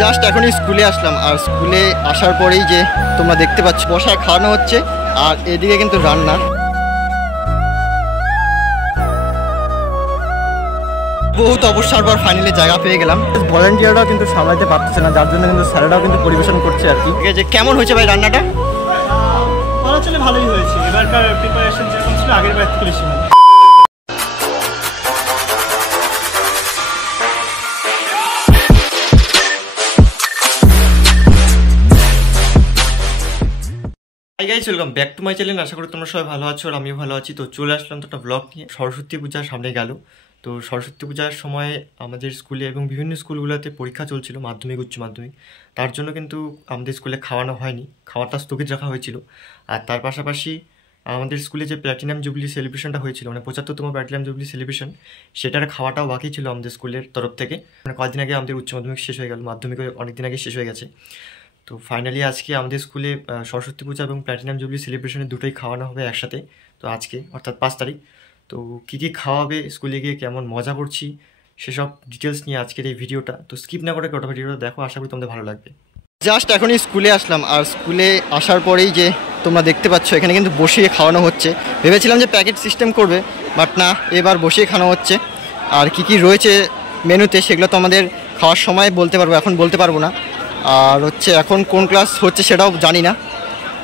Just এখনই স্কুলে আসলাম, আর স্কুলে আসার পরেই যে তোমরা দেখতে পাচ্ছ বসায় খাওয়ানো হচ্ছে, আর এদিকে কিন্তু রান্না। বহুত অবসর পর ফাইনালি জায়গা পেয়ে গেলাম। ভলান্টিয়াররাও কিন্তু সামলাতে পারতেছে না, যার জন্য কিন্তু স্যারেরাও কিন্তু পরিবেশন করছে আর কি। ঠিক আছে, কেমন হয়েছে ভাই রান্নাটা? চলে ভালোই হয়েছে, এবারকার প্রিপারেশন যেরকম ছিল আগের বার থেকে বেশি ভালো। Hi guys, welcome back to my channel. আশা করি তোমরা সবাই ভালো আছো আর আমিও ভালো আছি। তো চলে আসলাম তো একটা ব্লগ নিয়ে। সরস্বতী পূজার সামনে গেল, তো সরস্বতী পূজার সময় আমাদের স্কুলে এবং বিভিন্ন স্কুলগুলোতে পরীক্ষা চলছিল, মাধ্যমিক উচ্চ মাধ্যমিক। তার জন্য কিন্তু আমাদের স্কুলে খাওয়ানো হয়নি, খাওয়াটা স্থগিত রাখা হয়েছিল। আর তার পাশাপাশি আমাদের স্কুলে যে প্ল্যাটিনাম জুবলি সেলিব্রেশনটা হয়েছিল, মানে 75তম প্ল্যাটিনাম জুবলি সেলিব্রেশন, সেটার খাওয়াটাও বাকি ছিল আমাদের স্কুলের তরফ থেকে। মানে কয়েকদিন আগে আমাদের উচ্চ মাধ্যমিক শেষ হয়ে গেল, মাধ্যমিক অনেকদিন আগে শেষ হয়ে গেছে। তো ফাইনালি আজকে আমাদের স্কুলে সরস্বতী পূজা এবং প্ল্যাটিনাম জুবলি সেলিব্রেশনের দুটোই খাওয়ানো হবে একসাথে। তো আজকে অর্থাৎ 5 তারিখ। তো কী কী খাওয়াবে, স্কুলে গিয়ে কেমন মজা করছি, সেসব ডিটেলস নিয়ে আজকের এই ভিডিওটা। তো স্কিপ না করে গোটা ভিডিওটা দেখো, আশা করি তোমাদের ভালো লাগবে। জাস্ট এখনই স্কুলে আসলাম, আর স্কুলে আসার পরেই যে তোমরা দেখতে পাচ্ছ এখানে কিন্তু বসিয়ে খাওয়ানো হচ্ছে। ভেবেছিলাম যে প্যাকেট সিস্টেম করবে, বাট না, এবার বসিয়ে খাওয়ানো হচ্ছে। আর কি কি রয়েছে মেনুতে সেগুলো তো আমাদের খাওয়ার সময় বলতে পারবো, এখন বলতে পারবো না। আর হচ্ছে এখন কোন ক্লাস হচ্ছে সেটাও জানি না,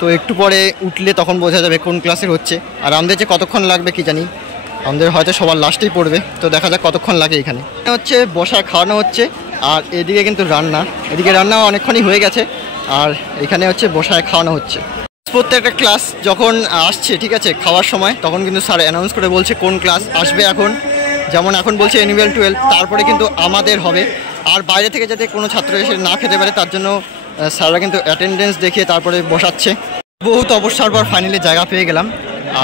তো একটু পরে উঠলে তখন বোঝা যাবে কোন ক্লাসের হচ্ছে। আর আমাদের যে কতক্ষণ লাগবে কি জানি, আমাদের হয়তো সবার লাস্টেই পড়বে, তো দেখা যাক কতক্ষণ লাগে। এখানে হচ্ছে বসায় খাওয়ানো হচ্ছে, আর এদিকে কিন্তু রান্না, এদিকে রান্না অনেকক্ষণই হয়ে গেছে, আর এখানে হচ্ছে বসায় খাওয়ানো হচ্ছে। প্রত্যেকটা ক্লাস যখন আসছে, ঠিক আছে, খাওয়ার সময় তখন কিন্তু স্যার অ্যানাউন্স করে বলছে কোন ক্লাস আসবে। এখন যেমন এখন বলছে অ্যানুয়াল 12, তারপরে কিন্তু আমাদের হবে। আর বাইরে থেকে যাতে কোনো ছাত্র এসে না খেতে পারে তার জন্য স্যাররা কিন্তু অ্যাটেন্ডেন্স দেখিয়ে তারপরে বসাচ্ছে। বহুত অবসর পর ফাইনালি জায়গা পেয়ে গেলাম,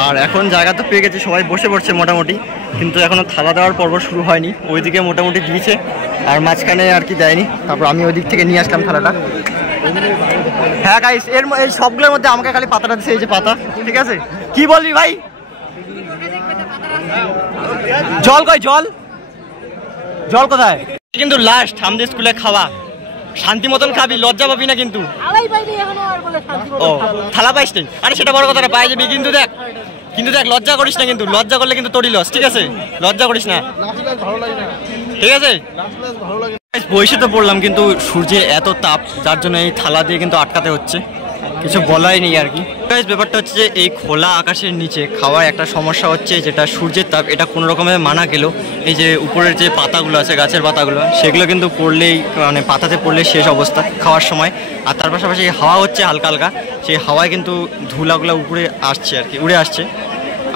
আর এখন জায়গা তো পেয়ে গেছে, সবাই বসে পড়ছে মোটামুটি, কিন্তু এখনও থালা দেওয়ার পর্ব শুরু হয়নি। ওইদিকে মোটামুটি দিয়েছে, আর মাঝখানে আর কি দেয়নি। তারপর আমি ওই দিক থেকে নিয়ে আসলাম থালাটা। হ্যাঁ গাইস, এই সবগুলোর মধ্যে আমাকে খালি পাতাটা দিচ্ছে, এই যে পাতা। ঠিক আছে, কি বলবি ভাই? জল কই, জল জল কোথায়? কিন্তু লাস্ট আমাদের স্কুলে খাওয়া, শান্তি মতন খাবি, লজ্জা পাবি না কিন্তু। ও থালা পাইস নাই? আরে সেটা বড় কথা, পাই যাবি, কিন্তু দেখ লজ্জা করিস না, কিন্তু লজ্জা করলে কিন্তু তোরই লস। ঠিক আছে, লজ্জা করিস না, ঠিক আছে? বসে তো পড়লাম, কিন্তু সূর্যের এত তাপ, যার জন্য এই থালা দিয়ে কিন্তু আটকাতে হচ্ছে, কিছু বলাই নেই আর কি। ব্যাপারটা হচ্ছে যে এই খোলা আকাশের নিচে খাওয়ার একটা সমস্যা হচ্ছে, যেটা সূর্যের তাপ, এটা কোনো রকমের মানা গেল। এই যে উপরের যে পাতাগুলো আছে, গাছের পাতাগুলো, সেগুলো কিন্তু পড়লেই, মানে পাতাতে পড়লে শেষ অবস্থা খাওয়ার সময়। আর তার পাশাপাশি হাওয়া হচ্ছে হালকা হালকা, সেই হাওয়ায় কিন্তু ধুলাগুলো উপরে আসছে আর কি, উড়ে আসছে,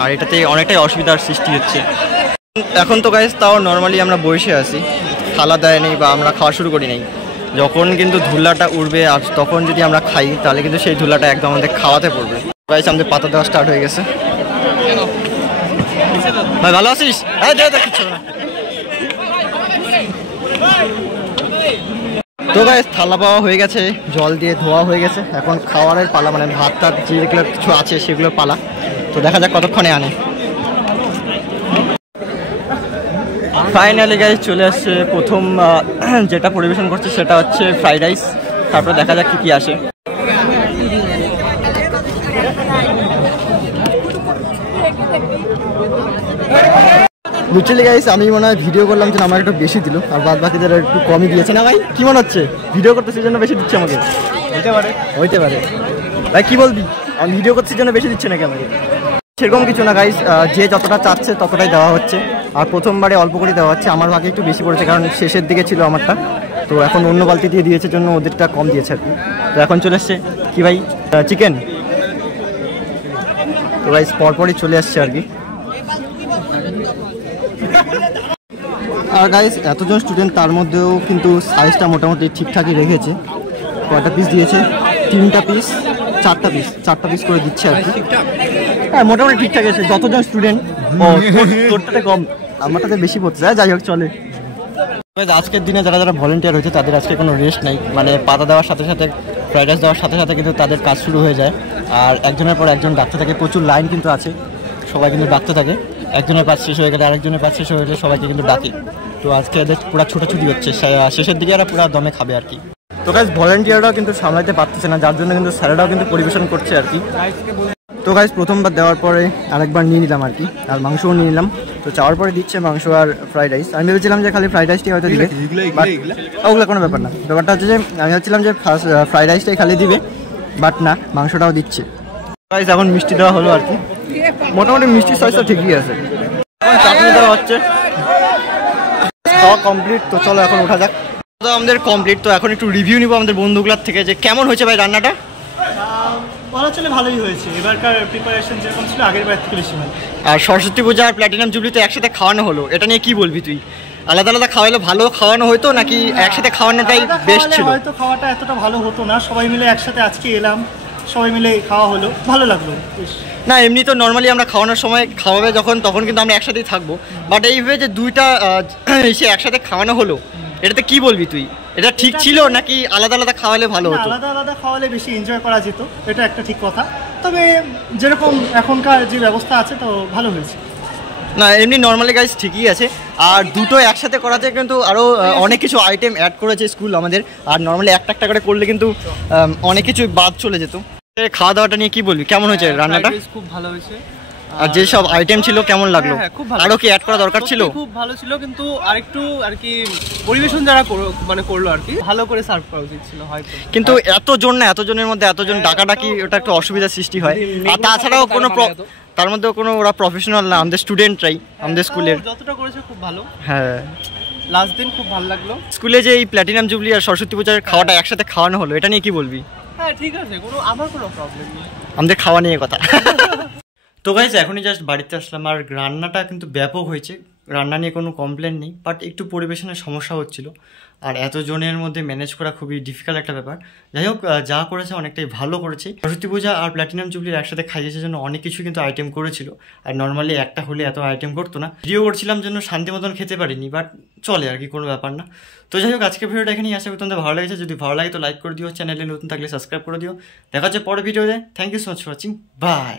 আর এটাতে অনেকটাই অসুবিধার সৃষ্টি হচ্ছে। এখন তো গাইস তাও নর্মালি আমরা বসে আছি, থালা দেয় নেই বা আমরা খাওয়া শুরু করি নাই। যখন কিন্তু ধুলাটা উঠবে আর তখন যদি আমরা খাই, তাহলে কিন্তু সেই ধুলাটা একদম আমাদের খাওয়াতে পড়বে। গাইস আমাদের পাতা দেওয়া স্টার্ট হয়ে গেছে। ভাই ভালো আছিস? হ্যাঁ দে কিছু না। তো গাইস থালা পাওয়া হয়ে গেছে, জল দিয়ে ধোয়া হয়ে গেছে, এখন খাওয়ারের পালা, মানে ভাত টাত যেগুলো কিছু আছে সেগুলোর পালা। তো দেখা যাক কতক্ষণে আনে। ফাইনালি গাইস চলে আসছে প্রথম যেটা পরিবেশন করছে সেটা হচ্ছে ফ্রাইড রাইস। তারপরে দেখা যাক কি আসে। লিটারালি গাইস আমি মনে হয় ভিডিও করলাম যে আমার একটু বেশি দিল, আর বাদ বাকিদের একটু কমই দিয়েছে না ভাই? কি মনে হচ্ছে, ভিডিও করতে সেই জন্য বেশি দিচ্ছে আমাকে? হইতে পারে ভাই, কি বলবি? আমি ভিডিও করতে জন্য বেশি দিচ্ছে নাকি আমাকে? সেরকম কিছু না গাইস, যে যতটা চাচ্ছে ততটাই দেওয়া হচ্ছে। আর প্রথমবারে অল্প করে দেওয়া হচ্ছে, আমার ভাগে একটু বেশি পড়েছে, কারণ শেষের দিকে ছিল আমারটা। তো এখন অন্য বালতি দিয়ে দিয়েছে জন্য ওদেরটা কম দিয়েছে আর কি। তো এখন চলে এসছে কি ভাই, চিকেন। তো গাইস পরপরই চলে আসছে আর কি। আর গাইস এতজন স্টুডেন্ট, তার মধ্যেও কিন্তু সাইজটা মোটামুটি ঠিকঠাকই রেখেছে। কয়টা পিস দিয়েছে? 3টা পিস, 4টা পিস করে দিচ্ছে আর কি। হ্যাঁ মোটামুটি ঠিকঠাক আছে, যতজন স্টুডেন্ট। তোরটাতে কম, আমারটাতে বেশি পড়ছে। যাই হোক চলে। আজকের দিনে যারা যারা ভলেন্টিয়ার হয়েছে তাদের আজকে কোনো রেস্ট নাই, মানে পাতা দেওয়ার সাথে সাথে, ফ্রাইড রাইস দেওয়ার সাথে সাথে কিন্তু তাদের কাজ শুরু হয়ে যায়। আর একজনের পর একজন ডাকতে থাকে, প্রচুর লাইন কিন্তু আছে, সবাই কিন্তু ডাকতে থাকে। একজনের পাস শেষ হয়ে গেলে আরেকজনের পাস শেষ হয়ে গেলে সবাইকে কিন্তু ডাকে। তো আজকে এদের পুরো ছোটাছুটি হচ্ছে, শেষের দিকে এরা পুরো দমে খাবে আর কি। তো গাইস ভলান্টিয়াররাও কিন্তু সামলাতে পারতেছে না, যার জন্য কিন্তু স্যারেরাও কিন্তু পরিবেশন করছে আর কি। তো গাইস প্রথমবার দেওয়ার পরে আরেকবার নিয়ে নিলাম আর কি, আর মাংসও নিয়ে নিলাম। তো চাওয়ার পরে দিচ্ছে মাংস আর ফ্রাইড রাইস। আমি ভেবেছিলাম যে খালি ফ্রাইড রাইসটাই হয়তো দিবে, ওগুলো কোনো ব্যাপার না। ব্যাপারটা হচ্ছে যে আমি ভাবছিলাম যে ফার্স্ট ফ্রাইড রাইসটাই খালি দিবে, বাট না, মাংসটাও দিচ্ছে। গাইস এখন মিষ্টি দেওয়া হলো আর কি, মোটামুটি মিষ্টির সাইজটা ঠিকই আছে। এখন চাটনি দেওয়া হচ্ছে, খাওয়া কমপ্লিট। তো চলো এখন ওঠা যাক। তো আমাদের কমপ্লিট। তো এখন একটু রিভিউ নিব আমাদের বন্ধুগুলোর থেকে যে কেমন হয়েছে ভাই রান্নাটা। বলা চলে ভালোই হয়েছে, এবারকার প্রিপারেশন যেরকম ছিল আগের বার থেকে বেশি ভালো। আর সরস্বতী পূজা আর প্ল্যাটিনাম জুবলিতে একসাথে খাওয়ানো হলো, এটা নিয়ে কি বলবি তুই? আলাদা আলাদা খাওয়ালে ভালো খাওয়ানো হতো নাকি একসাথে খাওয়ানোটাই বেস্ট ছিল? হয়তো খাওয়াটা এতটা ভালো হতো না, সবাই মিলে একসাথে আজকে এলাম, সবাই মিলে খাওয়া হলো, ভালো লাগলো। না এমনি তো নর্মালি আমরা খাওয়ানোর সময় খাওয়াবে যখন তখন কিন্তু আমরা একসাথেই থাকবো, বাট এইভাবে যে দুইটা এসে একসাথে খাওয়ানো হলো, এটাতে কি বলবি তুই? এটা ঠিক ছিল নাকি আলাদা আলাদা খাওয়ালে ভালো হতো? আলাদা আলাদা খাওয়ালে বেশি এনজয় করা যেত, এটা একটা ঠিক কথা। তবে যেরকম এখনকার যে ব্যবস্থা আছে তো ভালো হয়েছে। না এমনি নর্মালি গাইস ঠিকই আছে। আর দুটো একসাথে করাতে কিন্তু আরও অনেক কিছু আইটেম অ্যাড করেছে স্কুল আমাদের, আর নর্মালি একটা একটা করে করলে কিন্তু অনেক কিছু বাদ চলে যেত। খাওয়া দাওয়াটা নিয়ে কি বলবি, কেমন হয়েছে রান্নাটা? খুব ভালো হয়েছে। আর যেসব আইটেম ছিল কেমন লাগলো? খুব ভালো, আরো কি অ্যাড করা দরকার ছিল? খুব ভালো ছিল, কিন্তু আরেকটু আর কি পরিবেশন যারা মানে করলো আর কি, ভালো করে সার্ভ করা উচিত ছিল হয়তো। কিন্তু এতজন না, এতজনের মধ্যে এতজন ডাকাডাকি ওটা একটু অসুবিধার সৃষ্টি হয়। আর তাছাড়াও কোনো তার মধ্যে কোনো ওরা প্রফেশনাল না, আমাদের স্টুডেন্টরাই আমাদের স্কুলের। যতটা করেছে খুব ভালো। হ্যাঁ লাস্ট দিন খুব ভালো লাগলো। স্কুলে যে এই প্ল্যাটিনাম জুবলি আর সরস্বতী পূজার খাওয়াটা একসাথে খাওয়ানো হলো, এটা নিয়ে কি বলবি? হ্যাঁ ঠিক আছে, আমার কোনো প্রবলেম নেই, আমাদের খাওয়া নিয়ে কথা। তো গাইস এখনই জাস্ট বাড়িতে আসলাম, আর রান্নাটা কিন্তু ব্যাপক হয়েছে, রান্না নিয়ে কোনো কমপ্লেন নেই, বাট একটু পরিবেশনের সমস্যা হচ্ছিল, আর এতজনের মধ্যে ম্যানেজ করা খুবই ডিফিকাল্ট একটা ব্যাপার। যাই হোক যা করেছে অনেকটাই ভালো করেছে। সরস্বতী পূজা আর প্ল্যাটিনাম জুবলির একসাথে খাইয়েছে জন্য অনেক কিছু কিন্তু আইটেম করেছিল, আর নর্মালি একটা হলে এত আইটেম করতো না। ভিডিও করছিলাম জন্য শান্তি মতন খেতে পারিনি, বাট চলে আর কি, কোনো ব্যাপার না। তো যাই হোক আজকে ভিডিওটা এখানেই, আশা করি তোমাদের ভালো লেগেছে। যদি ভালো লাগে তো লাইক করে দিও, চ্যানেলে নতুন থাকলে সাবস্ক্রাইব করে দিও। দেখা হচ্ছে পরের ভিডিওতে। Thank you so much for watching, by.